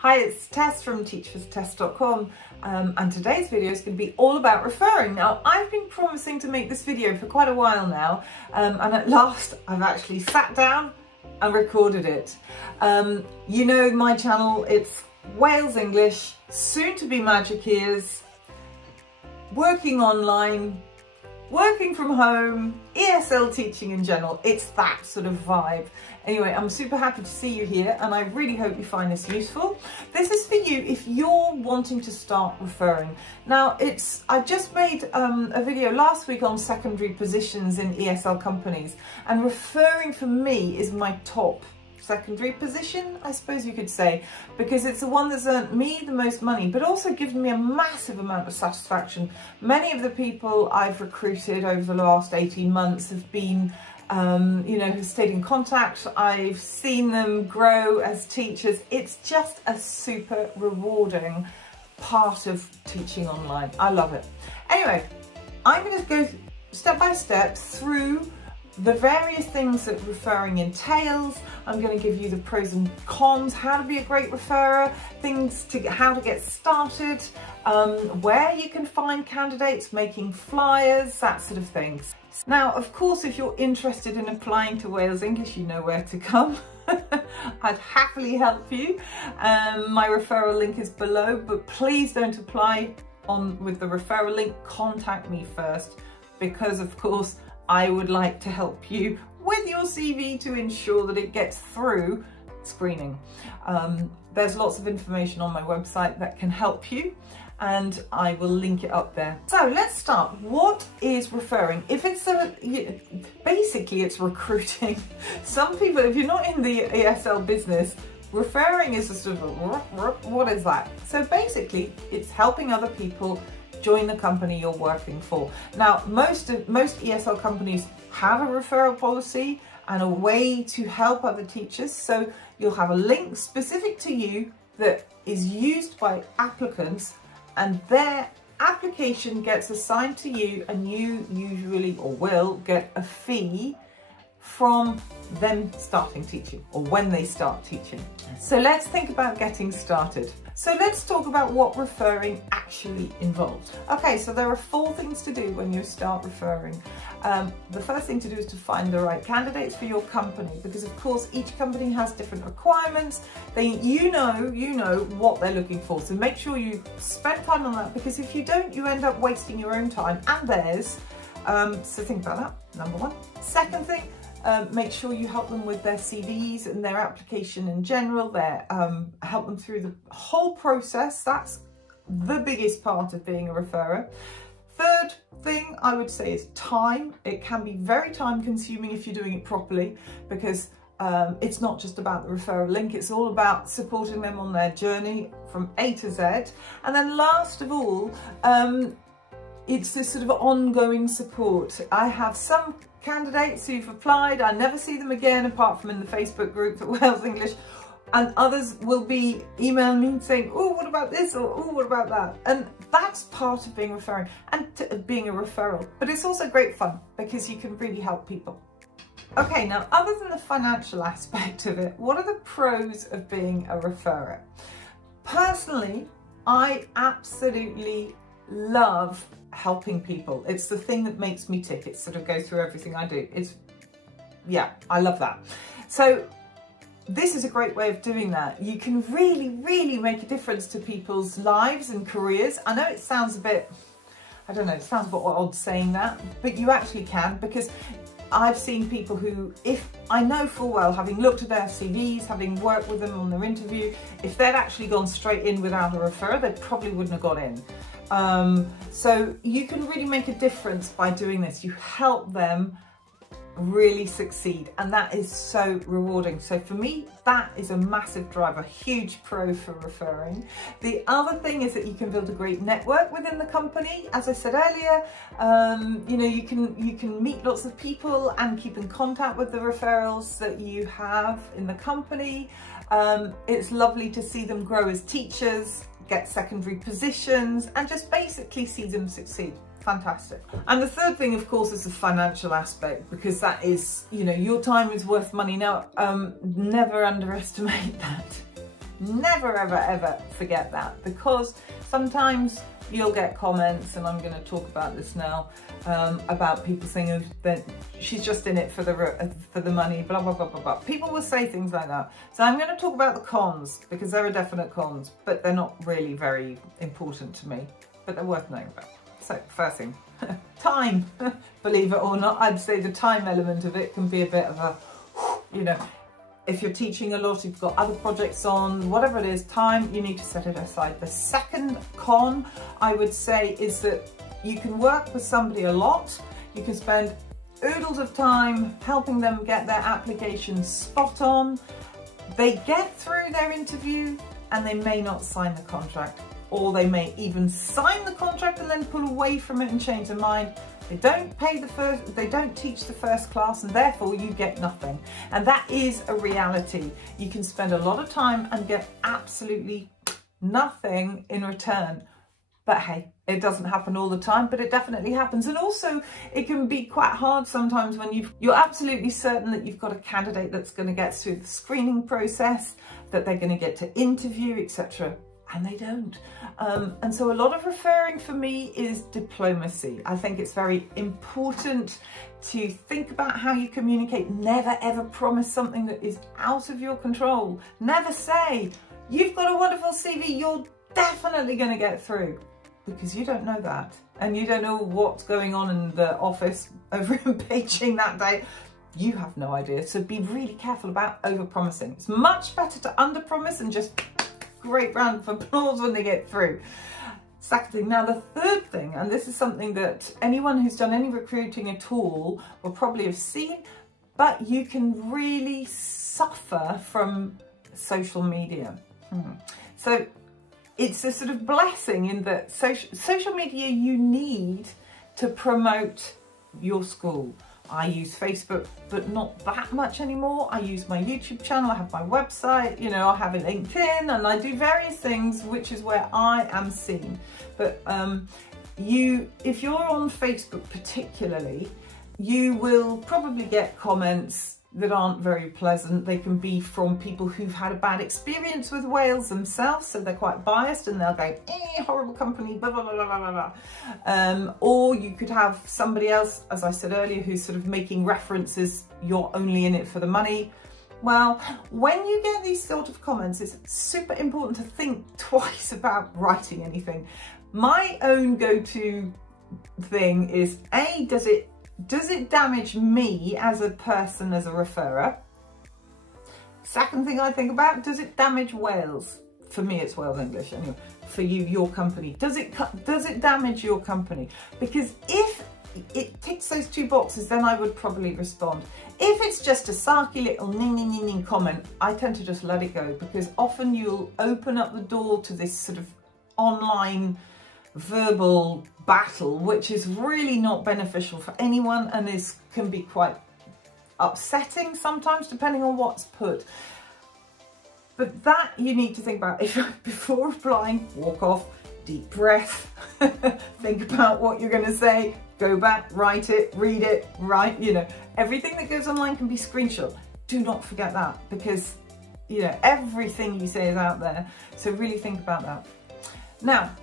Hi, it's Tess from teachwithtess.com and today's video is going to be all about referring. Now, I've been promising to make this video for quite a while now and at last I've actually sat down and recorded it. You know my channel, it's Wales English, soon to be Magic Ears, working online, working from home, ESL teaching in general. It's that sort of vibe. Anyway, I'm super happy to see you here and I really hope you find this useful. This is for you if you're wanting to start referring. Now, I just made a video last week on secondary positions in ESL companies, and referring for me is my top secondary position, I suppose you could say, because it's the one that's earned me the most money, but also given me a massive amount of satisfaction. Many of the people I've recruited over the last 18 months have been, have stayed in contact. I've seen them grow as teachers. It's just a super rewarding part of teaching online. I love it. Anyway, I'm going to go step by step through the various things that referring entails. I'm going to give you the pros and cons, how to be a great referrer, how to get started, where you can find candidates, making flyers, that sort of things. Now, of course, if you're interested in applying to Wales English, you know where to come. I'd happily help you. My referral link is below, but please don't apply with the referral link. Contact me first, because of course, I would like to help you with your CV to ensure that it gets through screening. There's lots of information on my website that can help you, and I will link it up there. So let's start. What is referring? If it's basically it's recruiting. Some people, if you're not in the ESL business, referring is a sort of, what is that? So basically it's helping other people join the company you're working for. Now, most ESL companies have a referral policy and a way to help other teachers. So you'll have a link specific to you that is used by applicants, and their application gets assigned to you, and you usually or will get a fee from them starting teaching, or when they start teaching. So let's think about getting started. So let's talk about what referring actually involves. Okay, so there are 4 things to do when you start referring. The first thing to do is to find the right candidates for your company, because of course each company has different requirements. You know what they're looking for, so make sure you spend time on that, because if you don't, you end up wasting your own time and theirs. So think about that, number 1. Second thing, make sure you help them with their CVs and their application in general. Help them through the whole process. That's the biggest part of being a referrer. Third thing I would say is time. It can be very time consuming if you're doing it properly, because it's not just about the referral link, it's all about supporting them on their journey from A to Z. And then last of all, it's this sort of ongoing support. I have some candidates who've applied, I never see them again apart from in the Facebook group at Wales English, and others will be emailing me saying, oh, what about this, or oh, what about that? And that's part of being referring and being a referral, but it's also great fun because you can really help people. Okay, now other than the financial aspect of it, what are the pros of being a referrer? Personally, I absolutely love helping people. It's the thing that makes me tick. It sort of goes through everything I do. Yeah, I love that. So this is a great way of doing that. You can really make a difference to people's lives and careers. I know it sounds a bit, I don't know, it sounds a bit odd saying that, but you actually can, because I've seen people who, if I know full well, having looked at their CVs, having worked with them on their interview, if they'd actually gone straight in without a referrer, they probably wouldn't have got in. So you can really make a difference by doing this. You help them really succeed, and that is so rewarding. So for me, that is a massive driver, huge pro for referring. The other thing is that you can build a great network within the company. As I said earlier, you can meet lots of people and keep in contact with the referrals that you have in the company. It's lovely to see them grow as teachers, get secondary positions, and just basically see them succeed. Fantastic. And the third thing, of course, is the financial aspect, because that is, your time is worth money. Now, never underestimate that. Never, ever, ever forget that, because sometimes you'll get comments, and I'm going to talk about this now, about people saying that she's just in it for the money, blah, blah, blah, blah, blah. People will say things like that. So I'm going to talk about the cons, because there are definite cons, but they're not really very important to me, but they're worth knowing about. So first thing, time. Believe it or not, I'd say the time element of it can be a bit of a, you know, if you're teaching a lot, you've got other projects on, whatever it is, time, you need to set it aside. The second con, I would say, is that you can work with somebody a lot. You can spend oodles of time helping them get their application spot on. They get through their interview and they may not sign the contract, or they may even sign the contract and then pull away from it and change their mind. They don't pay they don't teach the first class, and therefore you get nothing. And that is a reality. You can spend a lot of time and get absolutely nothing in return. But hey, it doesn't happen all the time, but it definitely happens. And also it can be quite hard sometimes when you're absolutely certain that you've got a candidate that's going to get through the screening process, that they're going to get to interview, etc. And they don't. And so a lot of referring for me is diplomacy. I think it's very important to think about how you communicate. Never ever promise something that is out of your control. Never say, you've got a wonderful CV, you're definitely going to get through, because you don't know that. And you don't know what's going on in the office over in Beijing that day. You have no idea. So be really careful about over-promising. It's much better to under-promise and just great round of applause when they get through. Second thing. Now the third thing, and this is something that anyone who's done any recruiting at all will probably have seen, but you can really suffer from social media. So it's a sort of blessing in that social media you need to promote your school. I use Facebook, but not that much anymore. I use my YouTube channel, I have my website, you know, I have a LinkedIn, and I do various things, which is where I am seen. But if you're on Facebook particularly, you will probably get comments that aren't very pleasant. They can be from people who've had a bad experience with Wales themselves, so they're quite biased and they'll go, horrible company, blah, blah, blah, blah, blah, blah. Or you could have somebody else, as I said earlier, who's sort of making references, you're only in it for the money. Well, when you get these sort of comments, it's super important to think twice about writing anything. My own go-to thing is, does it damage me as a person, as a referrer? Second thing I think about, does it damage Wales? For me, it's Wales English anyway. For you, your company. Does it damage your company? Because if it ticks those two boxes, then I would probably respond. If it's just a sarky little ning comment, I tend to just let it go, because often you'll open up the door to this sort of online verbal battle, which is really not beneficial for anyone, and can be quite upsetting sometimes, depending on what's put. But that you need to think about. Before replying, walk off, deep breath, think about what you're going to say, go back, write it, read it, write, you know, everything that goes online can be screenshot. Do not forget that, because, you know, everything you say is out there. So really think about that. Now,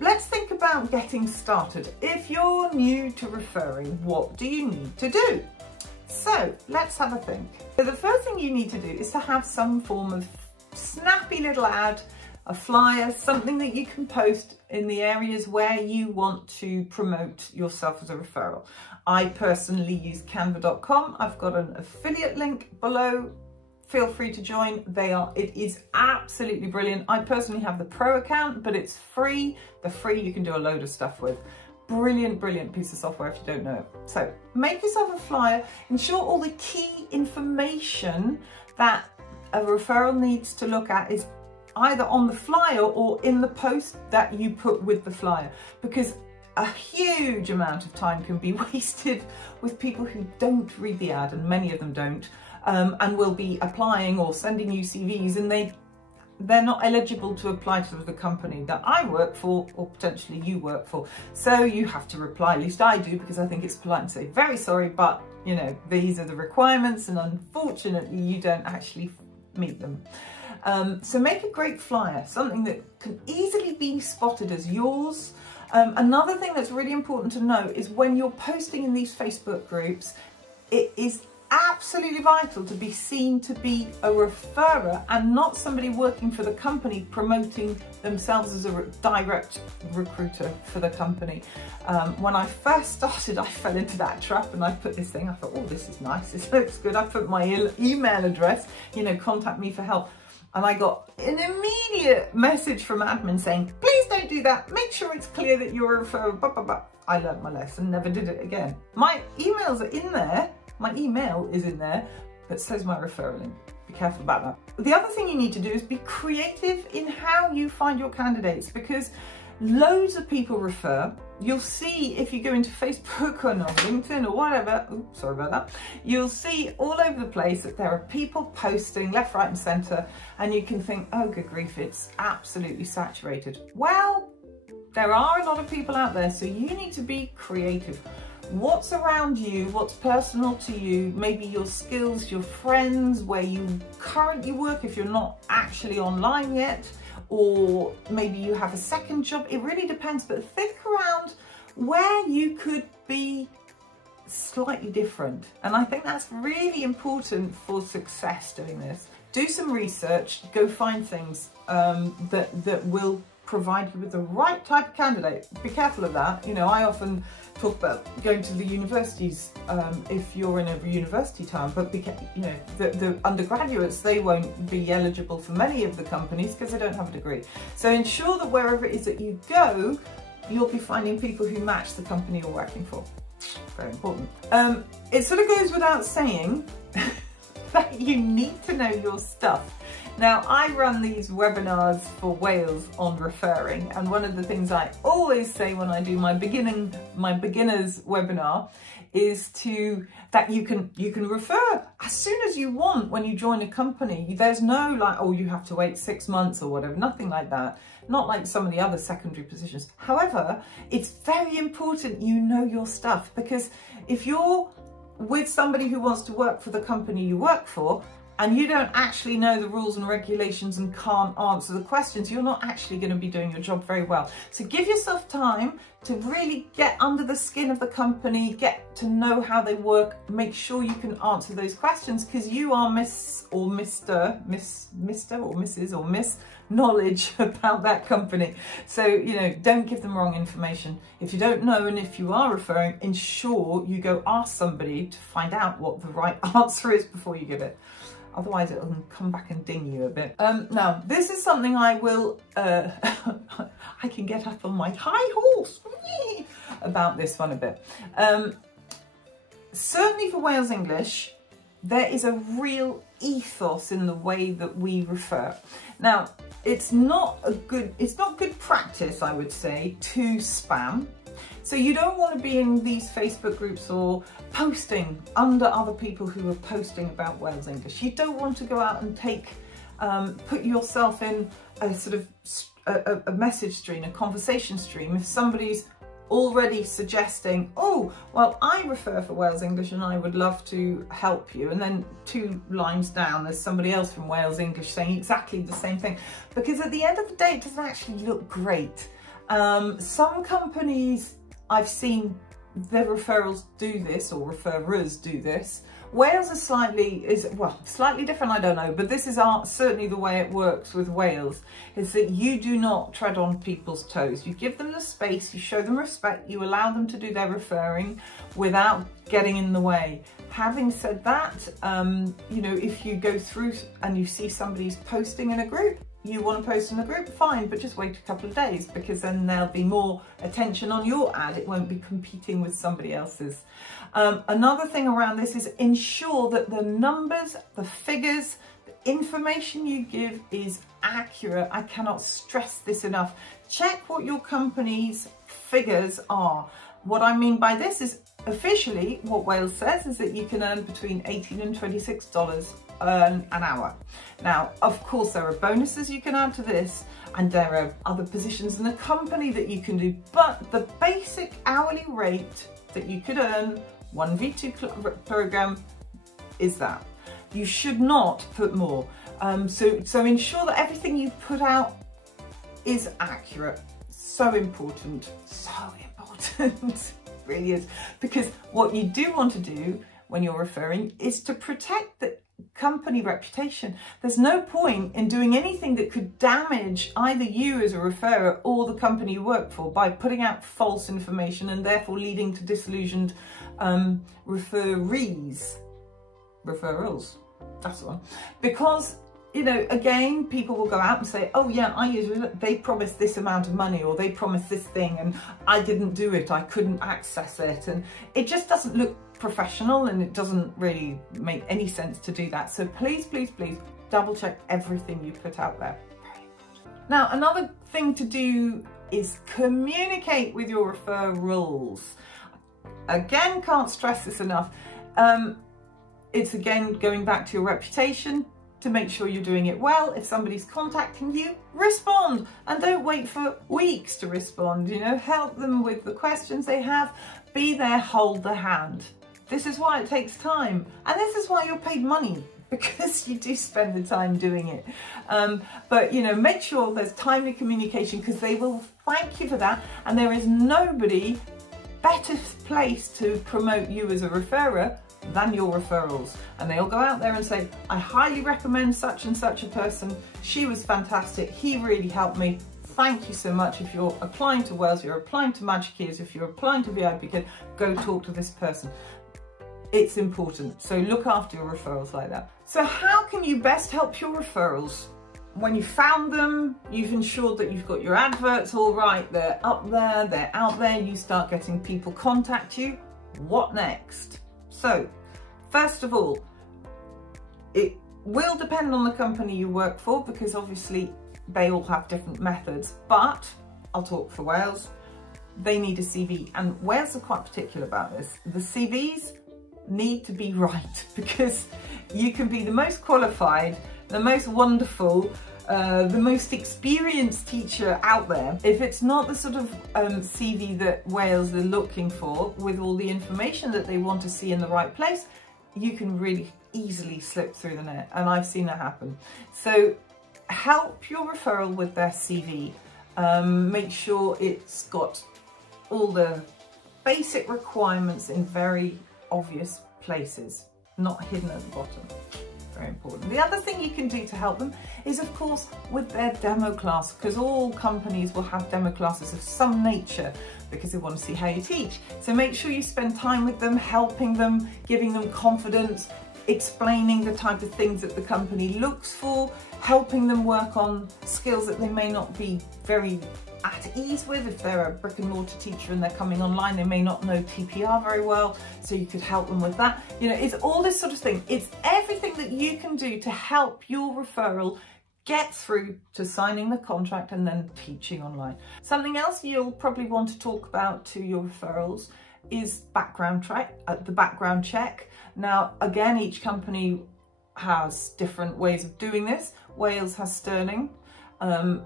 let's think about getting started. If you're new to referring, what do you need to do? So let's have a think. So the first thing you need to do is to have some form of snappy little ad, a flyer, something that you can post in the areas where you want to promote yourself as a referral. I personally use canva.com. I've got an affiliate link below. Feel free to join. It is absolutely brilliant. I personally have the pro account, but it's free. The free you can do a load of stuff with. Brilliant, brilliant piece of software if you don't know it. So make yourself a flyer, ensure all the key information that a referral needs to look at is either on the flyer or in the post that you put with the flyer, because a huge amount of time can be wasted with people who don't read the ad, and many of them don't, and will be applying or sending you CVs, and they're not eligible to apply to the company that I work for, or potentially you work for. So you have to reply, at least I do, because I think it's polite and say, very sorry, but you know, these are the requirements, and unfortunately you don't actually meet them. So make a great flyer, something that can easily be spotted as yours. Another thing that's really important to know is when you're posting in these Facebook groups, it is absolutely vital to be seen to be a referrer and not somebody working for the company promoting themselves as a direct recruiter for the company. When I first started, I fell into that trap and I put this thing, I thought, oh, this is nice, this looks good. I put my email address, you know, contact me for help. And I got an immediate message from admin saying, please don't do that. Make sure it's clear that you're a referrer, blah, blah, blah. I learned my lesson, never did it again. My emails are in there. My email is in there, but so's my referral link. Be careful about that. The other thing you need to do is be creative in how you find your candidates, because loads of people refer. You'll see if you go into Facebook or LinkedIn or whatever, oops, sorry about that, you'll see all over the place that there are people posting left, right and centre, and you can think, oh good grief, it's absolutely saturated. Well, there are a lot of people out there, so you need to be creative. What's around you, what's personal to you, maybe your skills, your friends, where you currently work if you're not actually online yet, or maybe you have a second job. It really depends, but think around where you could be slightly different. And I think that's really important for success doing this. Do some research, go find things that will provide you with the right type of candidate. Be careful of that. You know, I often talk about going to the universities if you're in a university town, but you know, the undergraduates, they won't be eligible for many of the companies because they don't have a degree. So ensure that wherever it is that you go, you'll be finding people who match the company you're working for. Very important. It sort of goes without saying that you need to know your stuff. Now, I run these webinars for Wales on referring, and one of the things I always say when I do my beginners webinar is that you can refer as soon as you want when you join a company. There's no like, oh, you have to wait 6 months or whatever, nothing like that. Not like some of the other secondary positions. However, it's very important you know your stuff, because if you're with somebody who wants to work for the company you work for, and you don't actually know the rules and regulations and can't answer the questions, you're not actually going to be doing your job very well. So give yourself time to really get under the skin of the company, get to know how they work, make sure you can answer those questions, because you are Miss or Mr. or Mrs. or Miss knowledge about that company. So, you know, don't give them wrong information. If you don't know, and if you are referring, ensure you go ask somebody to find out what the right answer is before you give it. Otherwise it'll come back and ding you a bit. Now, this is something I will, I can get up on my high horse about this one a bit. Certainly for Wales English, there is a real ethos in the way that we refer. Now, it's not good practice, I would say, to spam. So you don't want to be in these Facebook groups or posting under other people who are posting about Wales English. You don't want to go out and put yourself in a sort of a message stream, a conversation stream. If somebody's already suggesting, oh, well, I refer for Wales English and I would love to help you, and then 2 lines down there's somebody else from Wales English saying exactly the same thing, because at the end of the day it doesn't actually look great. Some companies I've seen the referrals do this, or referrers do this. Wales is slightly different, I don't know, but this is certainly the way it works with Wales, is that you do not tread on people's toes. You give them the space, you show them respect, you allow them to do their referring without getting in the way. Having said that, you know, if you go through and you see somebody's posting in a group, you want to post in the group, fine, but just wait a couple of days, because then there'll be more attention on your ad. It won't be competing with somebody else's. Another thing around this is ensure that the numbers, the figures, the information you give is accurate. I cannot stress this enough. Check what your company's figures are. What I mean by this is, officially, what Wales says is that you can earn between $18 and $26 an hour. Now, of course, there are bonuses you can add to this, and there are other positions in the company that you can do, but the basic hourly rate that you could earn 1v2 program is that. You should not put more. So ensure that everything you put out is accurate. So important, so important. Really is, because what you do want to do when you're referring is to protect the company reputation. There's no point in doing anything that could damage either you as a referrer or the company you work for by putting out false information and therefore leading to disillusioned referrals, that's the one. Because, you know, again, people will go out and say, oh yeah, they promised this amount of money, or they promised this thing and I didn't do it, I couldn't access it. And it just doesn't look professional, and it doesn't really make any sense to do that. So please, please, please double check everything you put out there. Very important. Now, another thing to do is communicate with your referrals. Again, can't stress this enough. It's again going back to your reputation, to make sure you're doing it well. If somebody's contacting you, respond, and don't wait for weeks to respond. You know, help them with the questions they have. Be there, hold their hand. This is why it takes time, and this is why you're paid money, because you do spend the time doing it. But you know, make sure there's timely communication, because they will thank you for that, and there is nobody better placed to promote you as a referrer than your referrals. And they'll go out there and say, I highly recommend such and such a person, she was fantastic, he really helped me, thank you so much. If you're applying to Wales, you're applying to Magic Ears, if you're applying to VIP Kid, go talk to this person. It's important, so look after your referrals like that. So how can you best help your referrals? When you found them, you've ensured that you've got your adverts all right, they're up there, they're out there, you start getting people contact you. What next? So, first of all, it will depend on the company you work for, because obviously they all have different methods, but I'll talk for Wales. They need a CV, and Wales are quite particular about this. The CVs need to be right, because you can be the most qualified, the most wonderful, the most experienced teacher out there. If it's not the sort of CV that Wales are looking for, with all the information that they want to see in the right place, you can really easily slip through the net, and I've seen that happen. So help your referral with their CV. Make sure it's got all the basic requirements in very obvious places, not hidden at the bottom. Very important. The other thing you can do to help them is, of course, with their demo class, because all companies will have demo classes of some nature because they want to see how you teach. So make sure you spend time with them, helping them, giving them confidence, explaining the type of things that the company looks for, helping them work on skills that they may not be very at ease with. If they're a brick and mortar teacher and they're coming online, they may not know TPR very well, so you could help them with that. You know, it's all this sort of thing. It's everything that you can do to help your referral get through to signing the contract and then teaching online. Something else you'll probably want to talk about to your referrals is the background check. Now, again, each company has different ways of doing this. Wales has Sterling.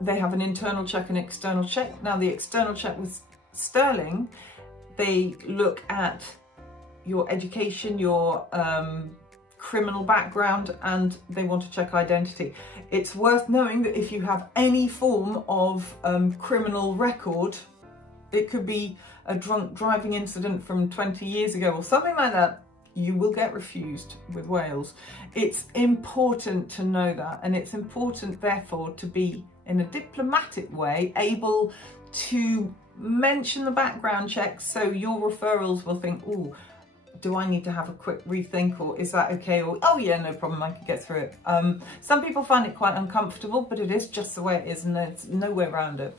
They have an internal check and external check. Now, the external check with Sterling, they look at your education, your criminal background, and they want to check identity. It's worth knowing that if you have any form of criminal record, it could be a drunk driving incident from 20 years ago or something like that, you will get refused with Wales. It's important to know that, and it's important therefore to be, in a diplomatic way, able to mention the background check, so your referrals will think, oh, do I need to have a quick rethink, or is that okay, or oh yeah, no problem, I can get through it. Some people find it quite uncomfortable, but it is just the way it is, and there's no way around it.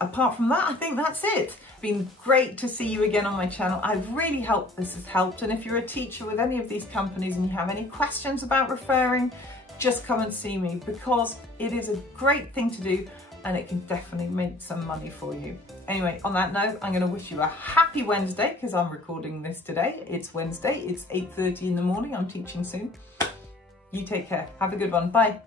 Apart from that, I think that's it. It's been great to see you again on my channel. I really hope this has helped, and if you're a teacher with any of these companies and you have any questions about referring, just come and see me, because it is a great thing to do and it can definitely make some money for you. Anyway, on that note, I'm going to wish you a happy Wednesday, because I'm recording this today. It's Wednesday, it's 8:30 in the morning, I'm teaching soon. You take care, have a good one, bye.